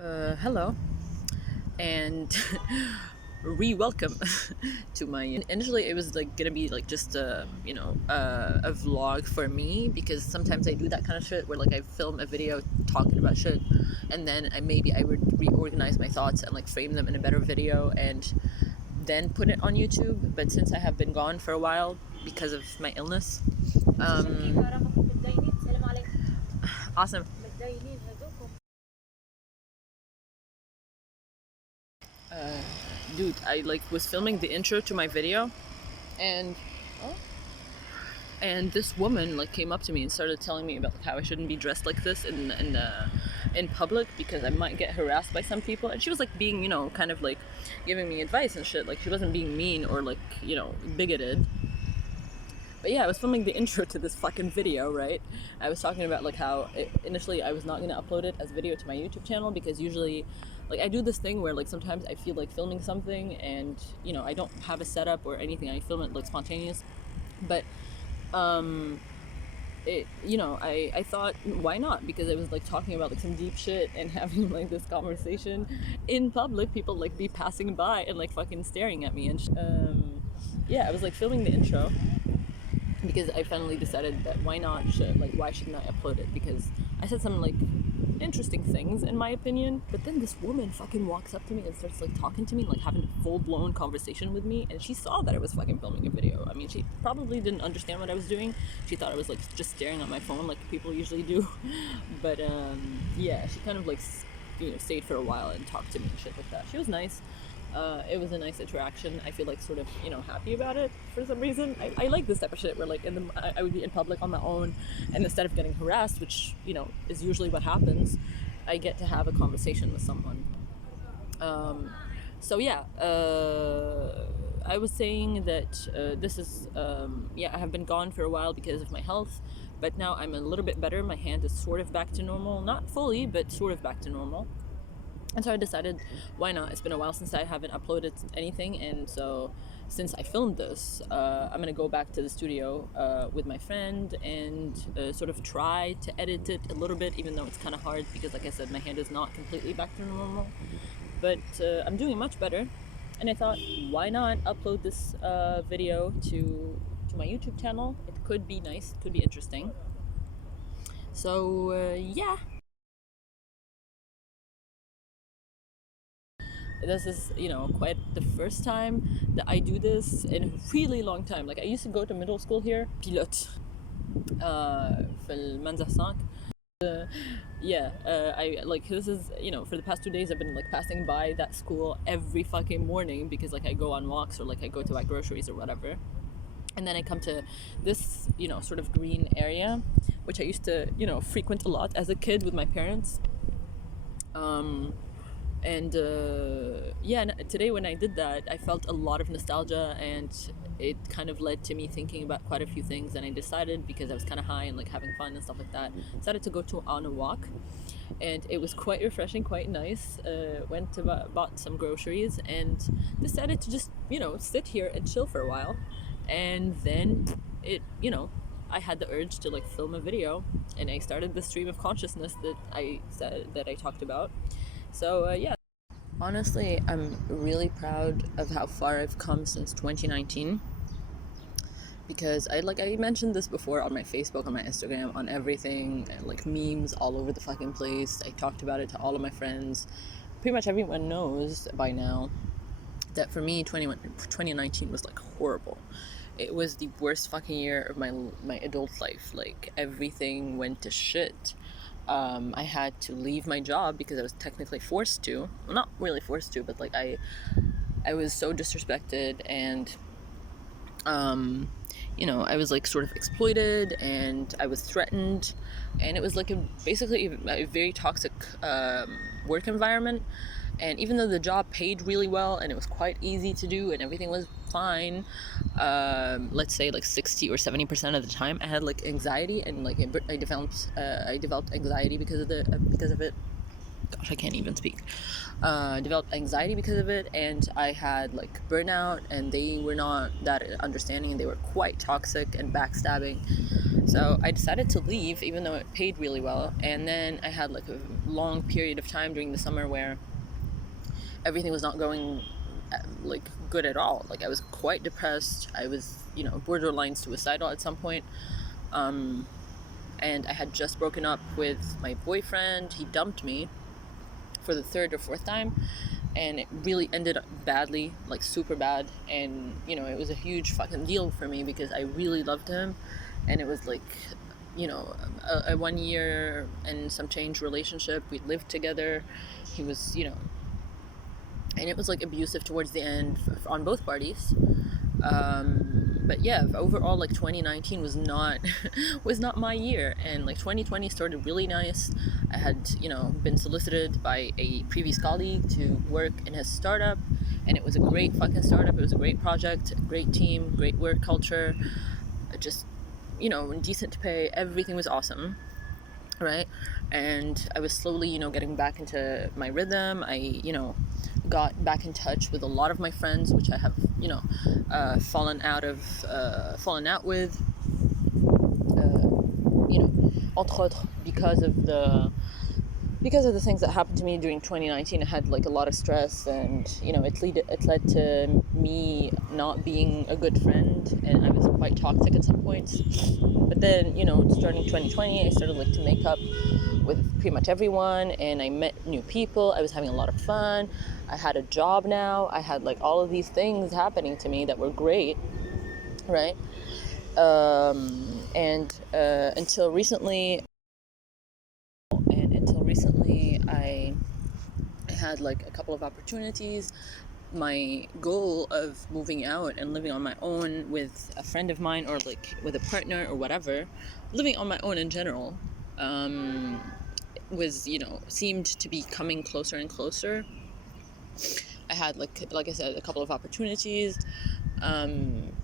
Hello, and re-welcome to my. Initially, it was like gonna be like just a vlog for me, because sometimes I do that kind of shit where like I film a video talking about shit, and then I would reorganize my thoughts and like frame them in a better video and then put it on YouTube. But since I have been gone for a while because of my illness, awesome. Dude, I like was filming the intro to my video, and this woman like came up to me and started telling me about like, how I shouldn't be dressed like this in public because I might get harassed by some people. And she was like being, kind of like giving me advice and shit. Like she wasn't being mean or like, bigoted. But yeah, I was filming the intro to this fucking video, right? I was talking about like how initially I was not going to upload it as video to my YouTube channel because usually like I do this thing where like sometimes I feel like filming something and I don't have a setup or anything. I film it like spontaneous. But I thought, why not? Because I was like talking about like some deep shit and having like this conversation in public, people like be passing by and like fucking staring at me. And yeah, I was like filming the intro because I finally decided that why shouldn't I upload it? Because I said some like interesting things in my opinion, but then this woman fucking walks up to me and starts like talking to me, like having a full-blown conversation with me, and she saw that I was fucking filming a video. I mean, she probably didn't understand what I was doing. She thought I was like just staring at my phone like people usually do. But yeah, she kind of like stayed for a while and talked to me and shit like that. She was nice. It was a nice interaction. I feel like sort of happy about it for some reason. I like this type of shit where like I would be in public on my own, and instead of getting harassed, which is usually what happens, I get to have a conversation with someone. So yeah, I was saying that this is I have been gone for a while because of my health, but now I'm a little bit better. My hand is sort of back to normal, not fully, but sort of back to normal. And so I decided, why not? It's been a while since I haven't uploaded anything, and so since I filmed this, I'm gonna go back to the studio with my friend and sort of try to edit it a little bit, even though it's kind of hard because, like I said, my hand is not completely back to normal. But I'm doing much better, and I thought, why not upload this video to my YouTube channel? It could be nice, it could be interesting. So yeah. This is quite the first time that I do this in a really long time. Like I used to go to middle school here pilote في المنزه 5. Yeah, I like this is for the past 2 days I've been like passing by that school every fucking morning because like I go on walks or like I go to buy groceries or whatever, and then I come to this sort of green area which I used to frequent a lot as a kid with my parents. And today when I did that, I felt a lot of nostalgia, and it kind of led to me thinking about quite a few things. And I decided, because I was kind of high and like having fun and stuff like that, decided to go on a walk, and it was quite refreshing, quite nice. Went to bought some groceries and decided to just sit here and chill for a while, and then I had the urge to like film a video, and I started the stream of consciousness that I talked about. So yeah. Honestly, I'm really proud of how far I've come since 2019, because I mentioned this before on my Facebook, on my Instagram, on everything, and like memes all over the fucking place. I talked about it to all of my friends. Pretty much everyone knows by now that for me 2019 was like horrible. It was the worst fucking year of my adult life. Like everything went to shit. I had to leave my job because I was technically forced to. Well, not really forced to, but like I was so disrespected, and I was like sort of exploited, and I was threatened, and it was like basically a very toxic work environment. And even though the job paid really well and it was quite easy to do and everything was fine, let's say like 60 or 70% of the time, I had like anxiety, and like I developed anxiety because of it. gosh, I can't even speak. Developed anxiety because of it, and I had like burnout, and they were not that understanding, and they were quite toxic and backstabbing. So I decided to leave, even though it paid really well. And then I had like a long period of time during the summer where everything was not going like good at all. Like I was quite depressed. I was, borderline suicidal at some point. And I had just broken up with my boyfriend. He dumped me for the third or fourth time, and it really ended up badly, like super bad. And it was a huge fucking deal for me because I really loved him, and it was like a 1 year and some change relationship. We lived together. He was and it was like abusive towards the end on both parties. But yeah, overall, like 2019 was not was not my year, and like 2020 started really nice. I had been solicited by a previous colleague to work in his startup, and it was a great fucking startup. It was a great project, great team, great work culture, just decent pay. Everything was awesome, right? And I was slowly getting back into my rhythm. I got back in touch with a lot of my friends, which I have fallen out with, entre autres, because of the things that happened to me during 2019. I had like a lot of stress, and it led to me not being a good friend, and I was quite toxic at some points. But then starting 2020, I started like to make up with pretty much everyone, and I met new people. I was having a lot of fun. I had a job now. I had like all of these things happening to me that were great, right? And until recently, I had like a couple of opportunities. My goal of moving out and living on my own with a friend of mine, or like with a partner or whatever, living on my own in general, was seemed to be coming closer and closer. I had like I said, a couple of opportunities.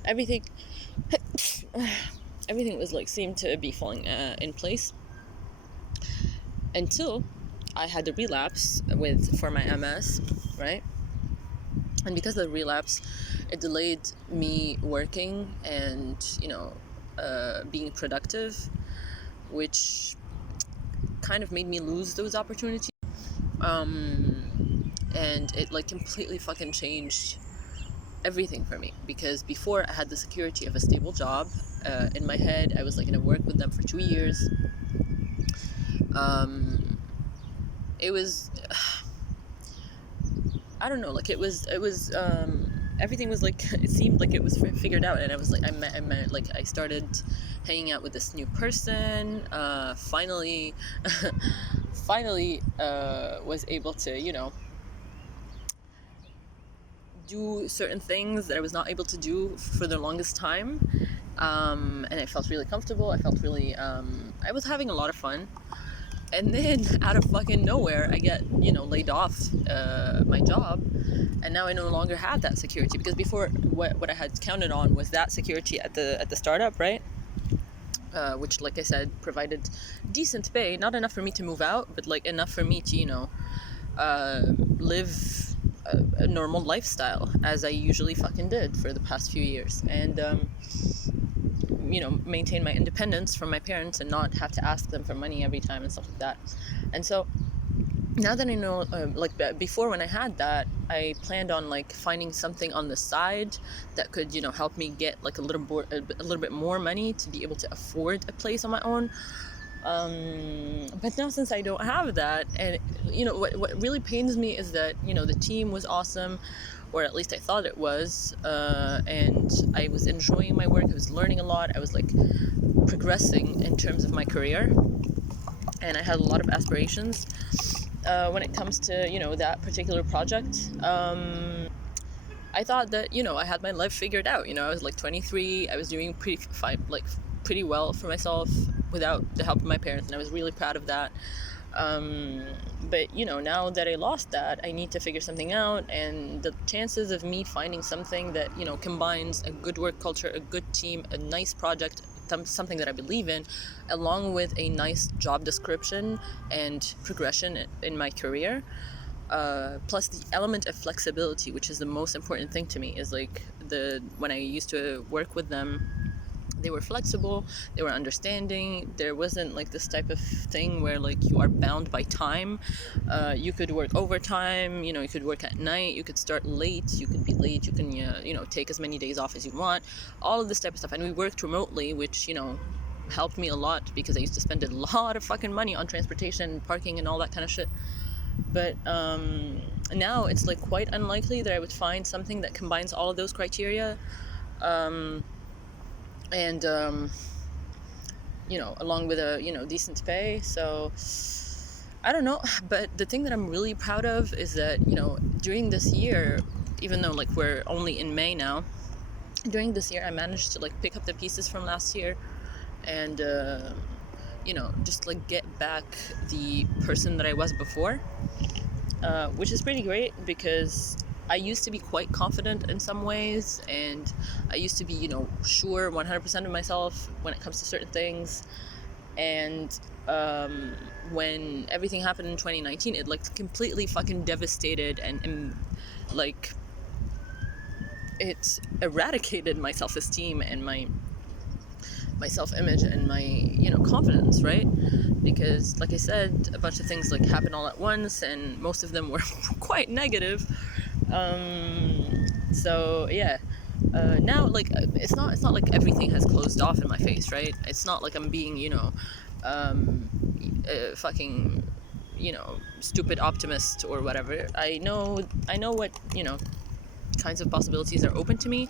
Everything everything was like seemed to be falling in place until I had the relapse for my MS, right? And because of the relapse, it delayed me working and being productive, which kind of made me lose those opportunities. And it like completely fucking changed everything for me, because before I had the security of a stable job. In my head, I was like going to work with them for 2 years. It was I don't know, like it was everything was like, it seemed like it was figured out, and I was like, I met like I started hanging out with this new person, finally was able to do certain things that I was not able to do for the longest time, and I felt really comfortable. I felt really I was having a lot of fun. And then out of fucking nowhere, I get laid off my job, and now I no longer have that security, because before what I had counted on was that security at the startup, right? Which, like I said, provided decent pay, not enough for me to move out, but like enough for me to live a normal lifestyle, as I usually fucking did for the past few years, and maintain my independence from my parents and not have to ask them for money every time and stuff like that. And so now that I know, before, when I had that, I planned on like finding something on the side that could help me get like a little bit more money to be able to afford a place on my own. But now, since I don't have that, and what really pains me is that the team was awesome, or at least I thought it was, and I was enjoying my work. I was learning a lot. I was like progressing in terms of my career, and I had a lot of aspirations when it comes to that particular project. I thought that I had my life figured out. I was like 23. I was doing pretty well for myself without the help of my parents, and I was really proud of that. But now that I lost that, I need to figure something out, and the chances of me finding something that combines a good work culture, a good team, a nice project, something that I believe in, along with a nice job description and progression in my career. Plus the element of flexibility, which is the most important thing to me, is like when I used to work with them, they were flexible, they were understanding. There wasn't like this type of thing where like you are bound by time. You could work overtime, you could work at night, you could start late, you could be late, you can take as many days off as you want, all of this type of stuff. And we worked remotely, which helped me a lot, because I used to spend a lot of fucking money on transportation, parking, and all that kind of shit. But now it's like quite unlikely that I would find something that combines all of those criteria. And along with a decent pay. So I don't know, but the thing that I'm really proud of is that during this year, even though like we're only in May now, during this year I managed to like pick up the pieces from last year and just like get back the person that I was before, which is pretty great, because I used to be quite confident in some ways, and I used to be, sure 100% of myself when it comes to certain things. And when everything happened in 2019, it like completely fucking devastated and like it eradicated my self-esteem and my self-image and my confidence, right? Because like I said, a bunch of things like happened all at once, and most of them were quite negative. So yeah, now like it's not like everything has closed off in my face, right? It's not like I'm being fucking stupid optimist or whatever. I know what kinds of possibilities are open to me,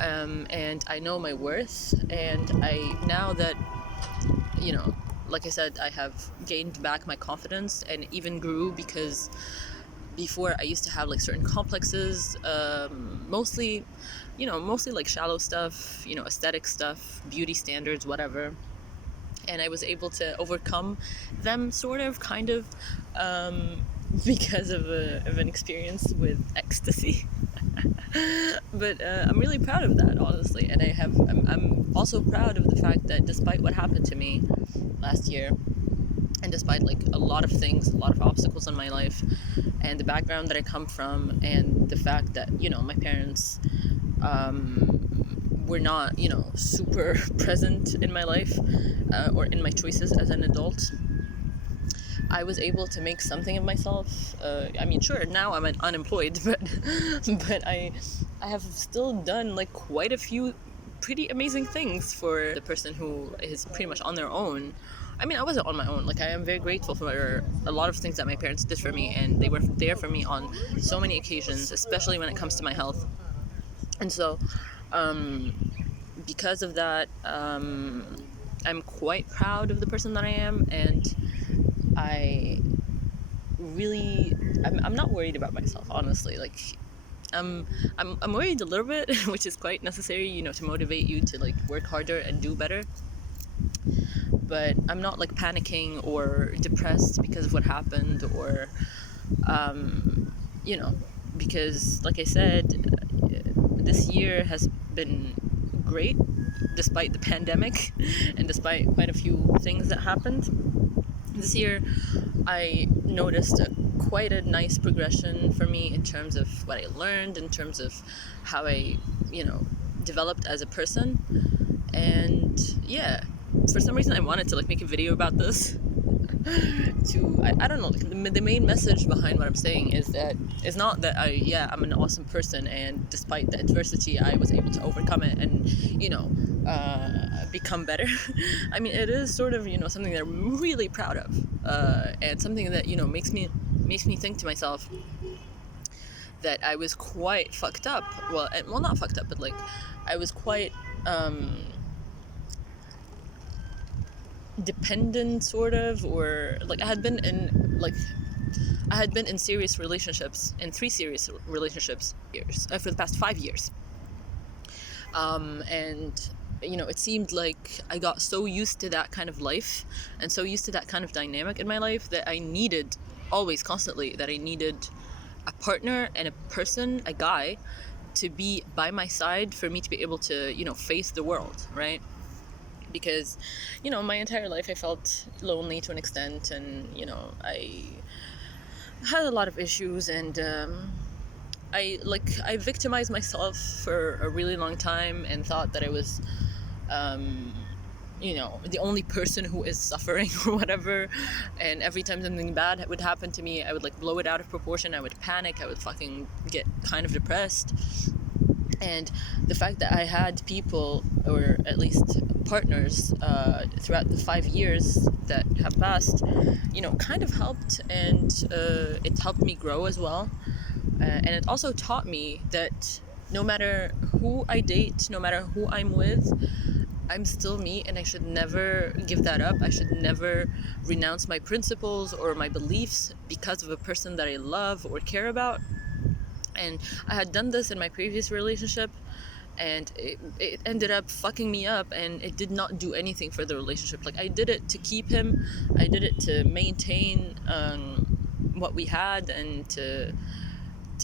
and I know my worth, and now that like I said, I have gained back my confidence and even grew, because before I used to have like certain complexes, mostly like shallow stuff, aesthetic stuff, beauty standards, whatever. And I was able to overcome them kind of, because of an experience with ecstasy. But I'm really proud of that, honestly. And I'm also proud of the fact that despite what happened to me last year, and despite like a lot of things, a lot of obstacles in my life, and the background that I come from, and the fact that my parents were not super present in my life, or in my choices as an adult, I was able to make something of myself. I mean, sure, now I'm unemployed, but I have still done like quite a few pretty amazing things for the person who is pretty much on their own. I mean, I wasn't on my own. Like, I am very grateful for a lot of things that my parents did for me, and they were there for me on so many occasions, especially when it comes to my health. And so, because of that, I'm quite proud of the person that I am, and I'm not worried about myself, honestly. Like, I'm worried a little bit, which is quite necessary, to motivate you to like work harder and do better. But I'm not like panicking or depressed because of what happened, or because like I said, this year has been great despite the pandemic and despite quite a few things that happened. This year I noticed quite a nice progression for me in terms of what I learned, in terms of how I developed as a person. And yeah, for some reason I wanted to like make a video about this. I don't know, like, the main message behind what I'm saying is that it's not that I'm an awesome person, and despite the adversity I was able to overcome it and become better. I mean, it is sort of something that I'm really proud of, and something that makes me think to myself that I was quite fucked up. Well, not fucked up, but like I was quite dependent, sort of, or like I had been in serious relationships, in 3 serious relationships for the past 5 years, and it seemed like I got so used to that kind of life and so used to that kind of dynamic in my life that I needed always, constantly, that I needed a partner and a person, a guy, to be by my side for me to be able to face the world, right? because, my entire life I felt lonely to an extent, and I had a lot of issues, and I victimized myself for a really long time and thought that I was um, the only person who is suffering or whatever. And every time something bad would happen to me, I would like blow it out of proportion. I would panic. I would fucking get kind of depressed. And the fact that I had people, or at least partners, throughout the 5 years that have passed, kind of helped, and it helped me grow as well. And it also taught me that no matter who I date, no matter who I'm with, I'm still me, and I should never give that up. I should never renounce my principles or my beliefs because of a person that I love or care about. And I had done this in my previous relationship, and it ended up fucking me up, and it did not do anything for the relationship. Like, I did it to keep him, I did it to maintain what we had, and to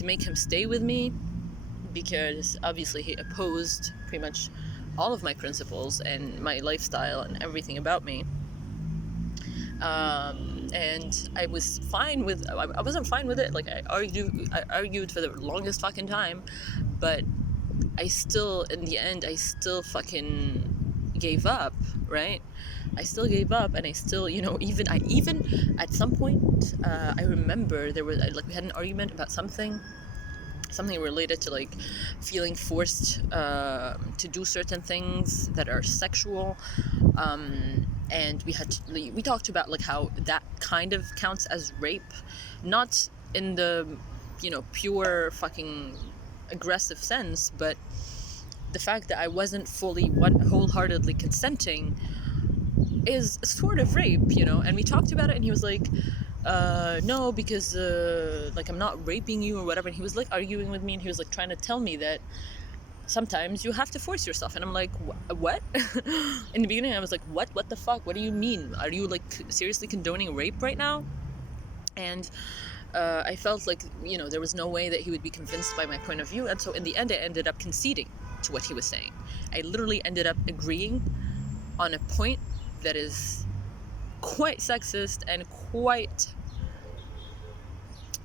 make him stay with me, because obviously he opposed pretty much all of my principles and my lifestyle and everything about me. And I was fine with, I wasn't fine with it. Like, I argued for the longest fucking time, but I still, in the end, I still fucking gave up, right? I still gave up, and I still, even at some point, I remember there was, like, we had an argument about something related to, like, feeling forced to do certain things that are sexual, and we talked about, like, how that kind of counts as rape, not in the pure fucking aggressive sense, but the fact that I wasn't fully wholeheartedly consenting is sort of rape, and we talked about it, and he was like, no, because like, I'm not raping you or whatever. And he was like arguing with me, and he was like trying to tell me that sometimes you have to force yourself. And I'm like, what? In the beginning I was like, what the fuck, what do you mean? Are you, like, seriously condoning rape right now? And I felt like, there was no way that he would be convinced by my point of view. And so in the end, I ended up conceding to what he was saying. I literally ended up agreeing on a point that is quite sexist and quite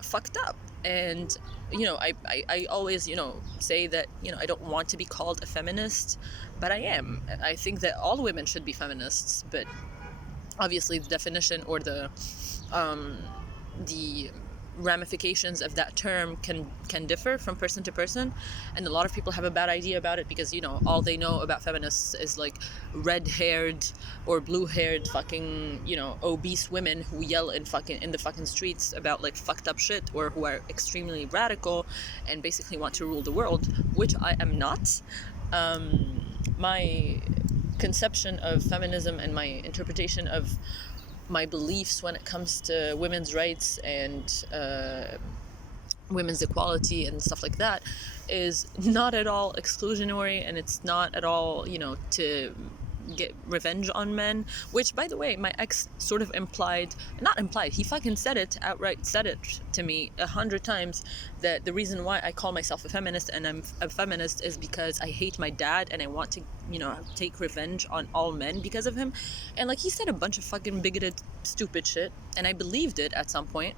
fucked up. And I always say that I don't want to be called a feminist, but I am. I think that all women should be feminists, but obviously the definition or the ramifications of that term can differ from person to person, and a lot of people have a bad idea about it because all they know about feminists is, like, red-haired or blue-haired fucking obese women who yell in the fucking streets about, like, fucked up shit, or who are extremely radical and basically want to rule the world, which I am not. My conception of feminism and my interpretation of my beliefs when it comes to women's rights and women's equality and stuff like that is not at all exclusionary, and it's not at all to get revenge on men, which, by the way, my ex sort of he fucking said it to me 100 times, that the reason why I call myself a feminist and I'm a feminist is because I hate my dad and I want to take revenge on all men because of him. And, like, he said a bunch of fucking bigoted stupid shit, and I believed it at some point,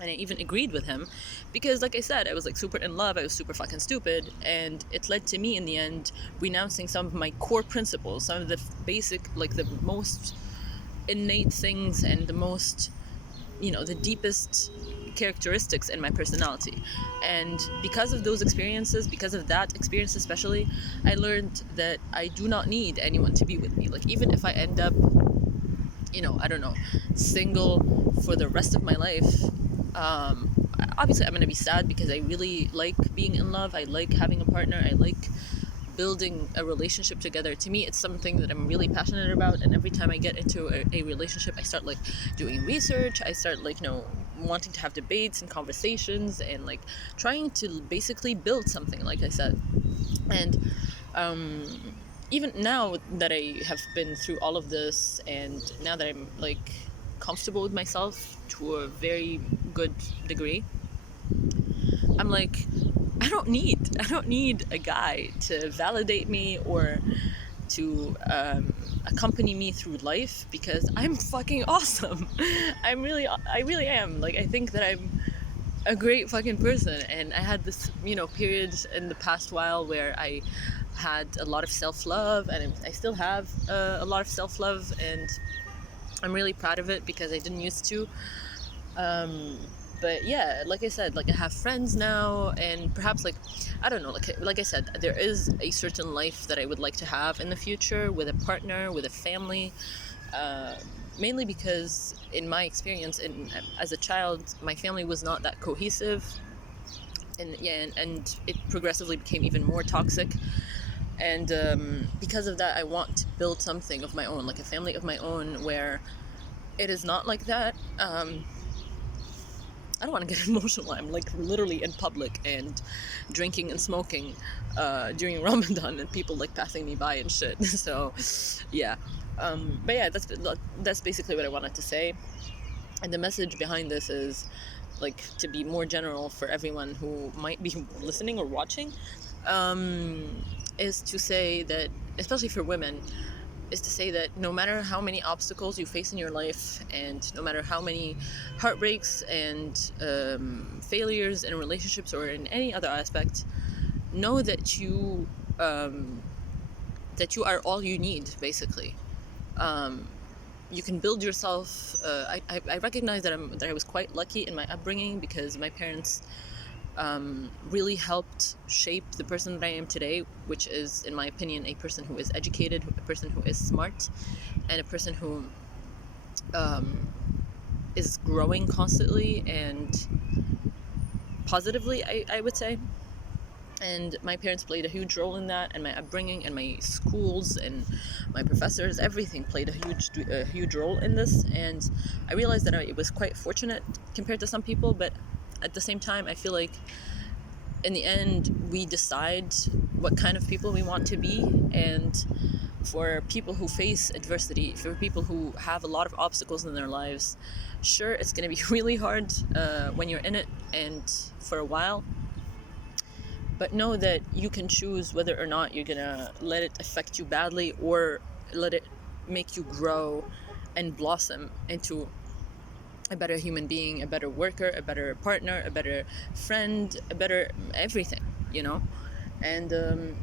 and I even agreed with him, because, like I said, I was, like, super in love. I was super fucking stupid, and it led to me in the end renouncing some of my core principles, some of the basic, like, the most innate things, and the most the deepest characteristics in my personality. And because of those experiences, because of that experience especially, I learned that I do not need anyone to be with me. Like, even if I end up I don't know, single for the rest of my life, obviously I'm going to be sad because I really like being in love. I like having a partner. I like building a relationship together. To me, it's something that I'm really passionate about, and every time I get into a relationship, I start, like, doing research. I start, like, wanting to have debates and conversations, and, like, trying to basically build something, like I said. And even now that I have been through all of this, and now that I'm, like, comfortable with myself to a very good degree, I'm like, I don't need a guy to validate me or to accompany me through life, because I'm fucking awesome. I really am. Like, I think that I'm a great fucking person, and I had this, period in the past while where I had a lot of self-love, and I still have a lot of self-love, and I'm really proud of it because I didn't used to. Um, but yeah, like I said, like I have friends now, and perhaps, like, I don't know, like I said, there is a certain life that I would like to have in the future with a partner, with a family. Uh, Mainly because, in my experience, as a child, my family was not that cohesive, and yeah, and it progressively became even more toxic. And because of that, I want to build something of my own, like a family of my own, where it is not like that. I don't want to get emotional. I'm like literally in public and drinking and smoking during Ramadan, and people like passing me by and shit. So, yeah. But yeah, that's basically what I wanted to say. And the message behind this is, like, to be more general for everyone who might be listening or watching, um, is to say that, especially for women, is to say that no matter how many obstacles you face in your life, and no matter how many heartbreaks and failures in relationships or in any other aspect, know um, that you are all you need, basically. Um, you can build yourself. I recognize that I was quite lucky in my upbringing, because my parents really helped shape the person that I am today, which is, in my opinion, a person who is educated, a person who is smart, and a person who um, is growing constantly and positively, I would say. And my parents played a huge role in that, and my upbringing and my schools and my professors, everything played a huge role in this. And I realized that it was quite fortunate compared to some people, but at the same time, I feel like in the end, we decide what kind of people we want to be. And for people who face adversity, for people who have a lot of obstacles in their lives, sure, it's going to be really hard when you're in it and for a while. But know that you can choose whether or not you're going to let it affect you badly, or let it make you grow and blossom into a better human being, a better worker, a better partner, a better friend, a better everything, you know? And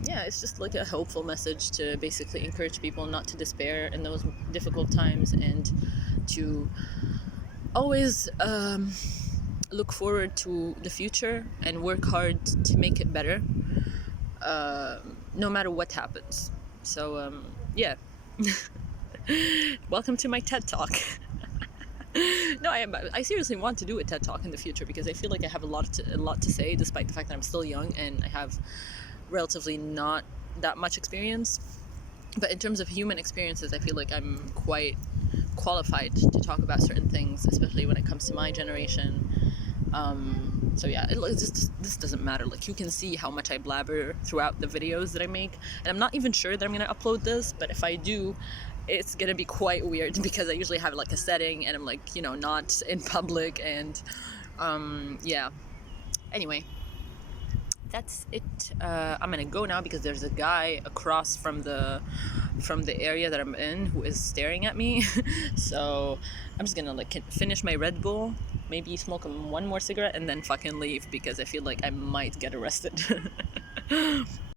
yeah, it's just like a hopeful message to basically encourage people not to despair in those difficult times, and to always look forward to the future and work hard to make it better, no matter what happens. So, yeah. Welcome to my TED Talk. No, I seriously want to do a TED Talk in the future, because I feel like I have a lot to say, despite the fact that I'm still young and I have relatively not that much experience. But in terms of human experiences, I feel like I'm quite qualified to talk about certain things, especially when it comes to my generation. So yeah, this doesn't matter. Like, you can see how much I blabber throughout the videos that I make, and I'm not even sure that I'm gonna upload this, but if I do, it's gonna be quite weird, because I usually have like a setting, and I'm like, not in public, and yeah. Anyway, that's it. I'm gonna go now, because there's a guy across from the area that I'm in who is staring at me. So I'm just gonna like finish my Red Bull, maybe smoke one more cigarette, and then fucking leave, because I feel like I might get arrested.